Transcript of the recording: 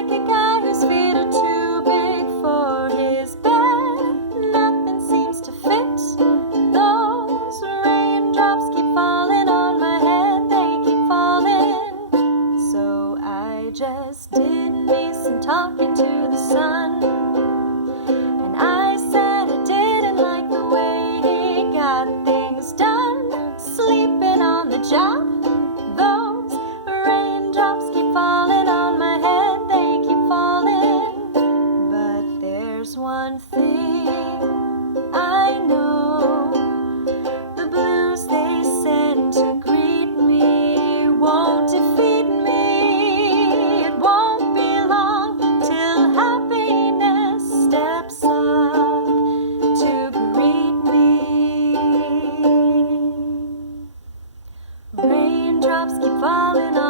like a guy whose feet are too big for his bed. Nothing seems to fit. Those raindrops keep falling on my head, they keep falling. So I just did me some talking to the sun, and I said I didn't like the way he got things done. Sleeping on the job, those raindrops keep falling on my head, they keep falling. But there's one thing I know, the blues they send to greet me won't defeat me. It won't be long till happiness steps up to greet me. Raindrops keep falling on